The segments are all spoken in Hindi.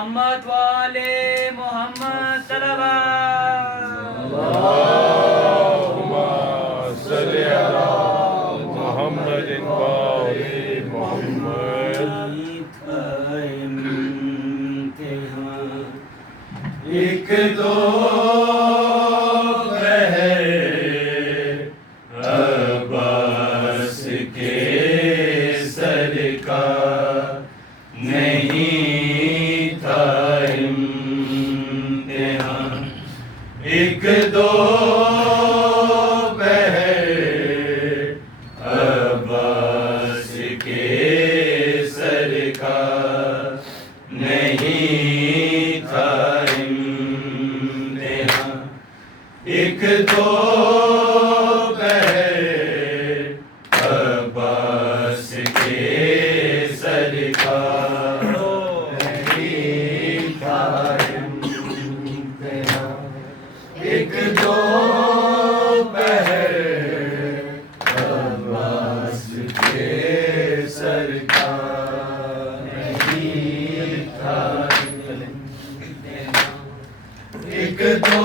मोहम्मद वाले मोहम्मद सल्लल्लाहु अल्लाहुम्मा सल्ली अला मुहम्मदिन व आले मुहम्मद। एक दो अब्बास के सर का नहीं था इम्तिहान। एक दो अब्बास के सर का नहीं था इम्तिहान। एक दो अब्बास के सर का नहीं था इम्तिहान। एक दो अब्बास के सर का नहीं था इम्तिहान। एक दो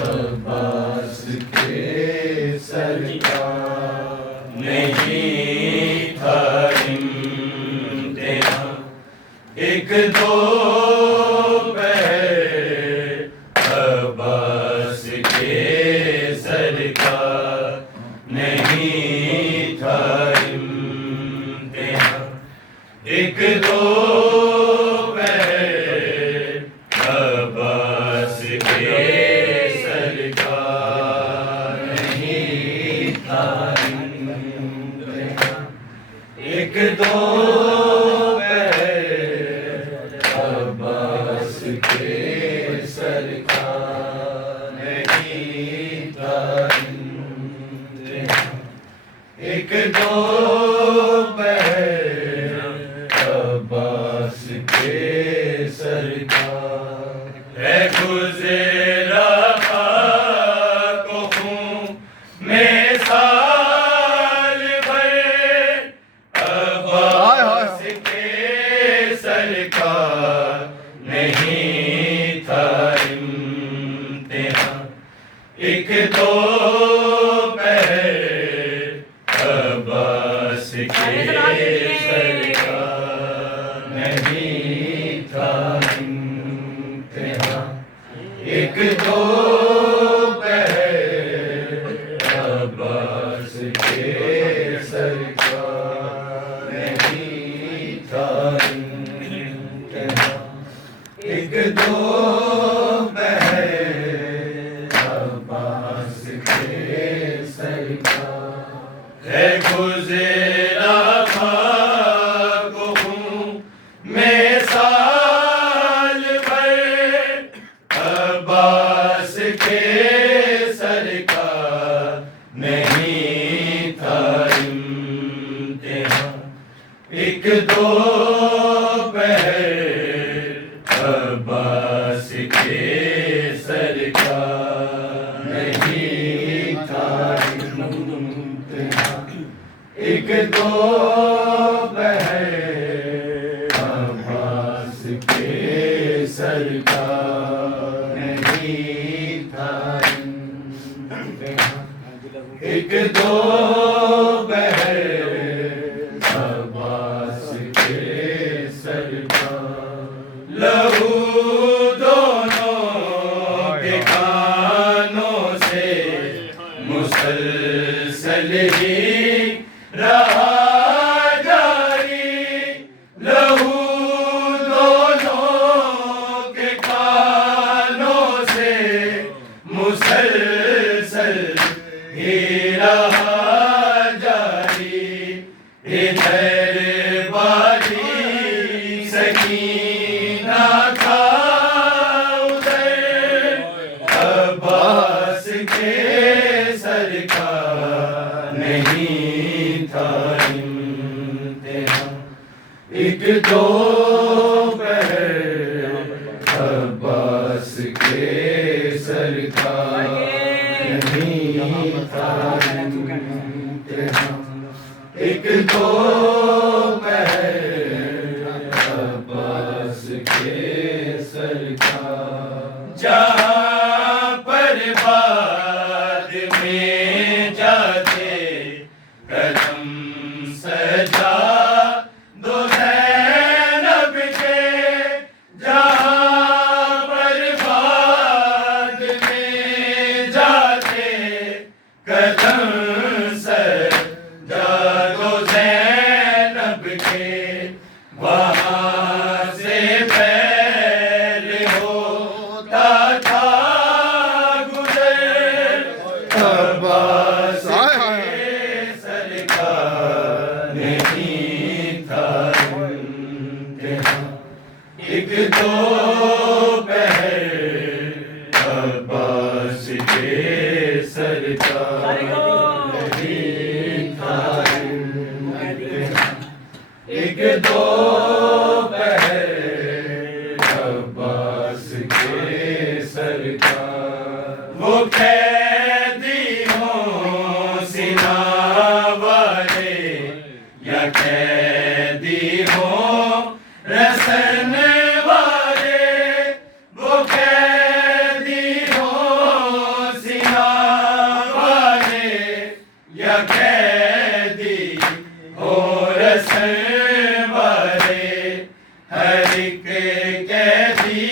अब्बास के सर का नहीं था इम्तिहान। एक दो अब्बास के सर का नहीं था इम्तिहान। एक दो अब्बास के सर का नहीं था इम्तिहान। एक दो अब्बास के सर का नहीं था इम्तिहान। एक दो अब्बास के सर का है गुज़रा को हूँ मैं साल भर। अब्बास के सर का नहीं था इम्तिहान। एक दो अब्बास के सर का नहीं था इम्तिहान। एक दो अब्बास के सर का नहीं था इम्तिहान। एक दो अब्बास के सर का है गुज़रा को हूँ मैं साल भर। अब्बास के सर का नहीं था इम्तिहान। एक दो अब्बास के सर का नहीं था इम्तिहान। एक दो अब्बास के सर का नहीं था इम्तिहान। एक दो अब्बास के सर का लहू दोनों के कानों से मुसलसल ही रहा जारी। लहू दोनों के कानों से मुसलसल ही रहा जारी। इधर बाजी सकीना था उधर अब्बास के सर का नहीं था इम्तिहान। एक दो अब्बास के सर का नहीं था इम्तिहान। एक दो केसर का। जहाँ पर बाद में जाते कदम सजा दो ज़ैनब के, जहाँ पर बाद में जाते कदम सजा दो ज़ैनब के, वहाँ से पहले होता था गुजर अब्बास केसर का, नहीं था इम्तिहान एक दो पहर अब्बास केसर का, नहीं था इम्तिहान एक दो पहर अब्बास केसर का। वो कैदी हो सीना वाले या कैदी हो रसन वाले, वो कैदी हो सीना वाले या कैदी हो रसन वाले, हर एक कैदी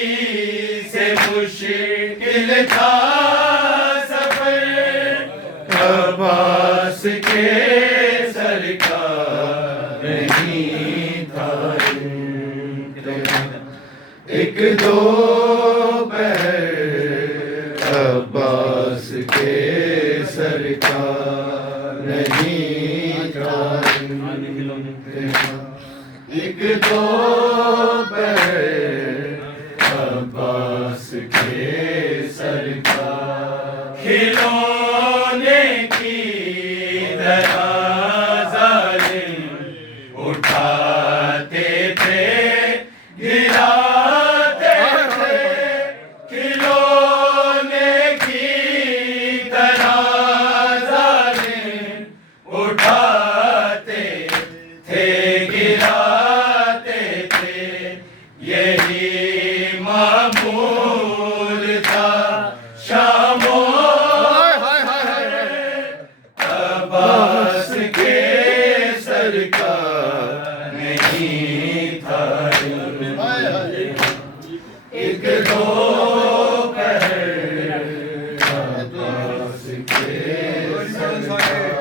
से मुश्किल था सफर अब्बास केसर का, नहीं था इम्तिहान एक दो पहर अब्बास केसर का, नहीं था इम्तिहान एक दो पहर अब्बास केसर का। खिलौने की तरह जालिम उठाते थे गिराते थे, खिलौने की तरह जालिम उठाते थे गिराते थे, यही मामूल था शामो अब्बास केसर का, नहीं था एक दो पहर अब्बास केसर का,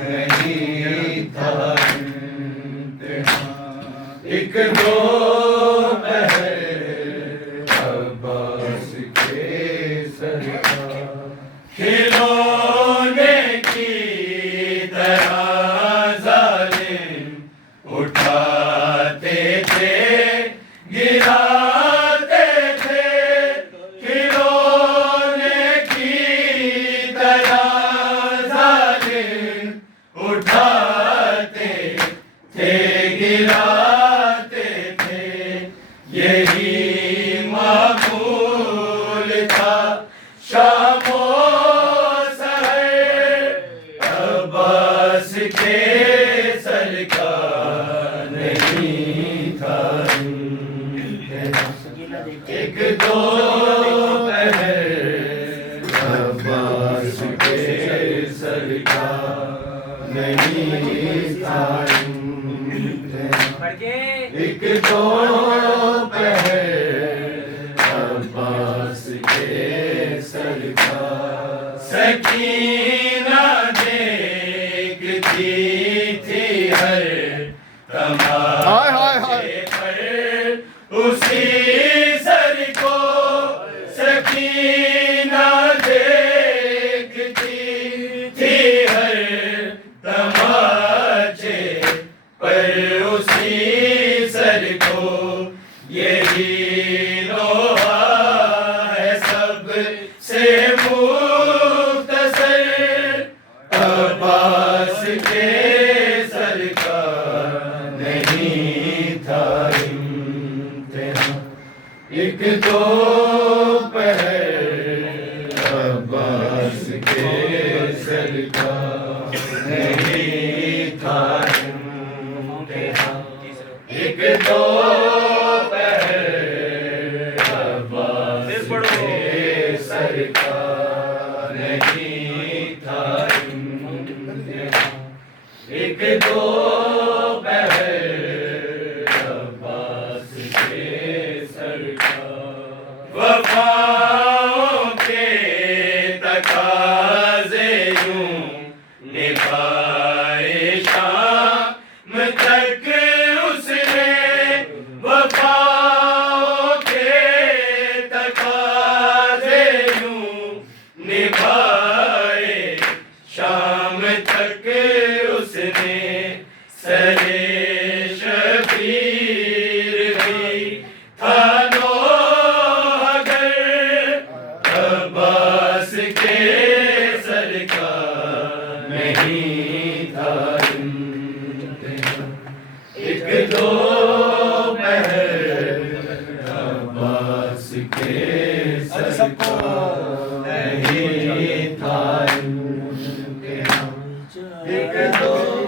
नहीं था एक दो पहर अब्बास केसर का। खिलौने की तरह जालिम उठाते थे गिराते थे, खिलौने की तरह जालिम उठाते थे गिराते थे, यही मामूल था शामो सहर अब्बास केसर का, नहीं था एक दो पहर अब्बास केसर का, नहीं था एक दो पहर अब्बास केसर का। सकीना देखती थी हर तमाशे पर उसी सर को, सकीना देखती थी हर तमाशे पर उसी सर को, यही लोहा है सब से मुख्तसर अब्बास केसर का, नहीं था इम्तिहान एक दो पहर अब्बास केसर का, नहीं था इम्तिहान एक दो पहर नहीं था इम्तिहान। एक दो पहर अब्बास के सरकार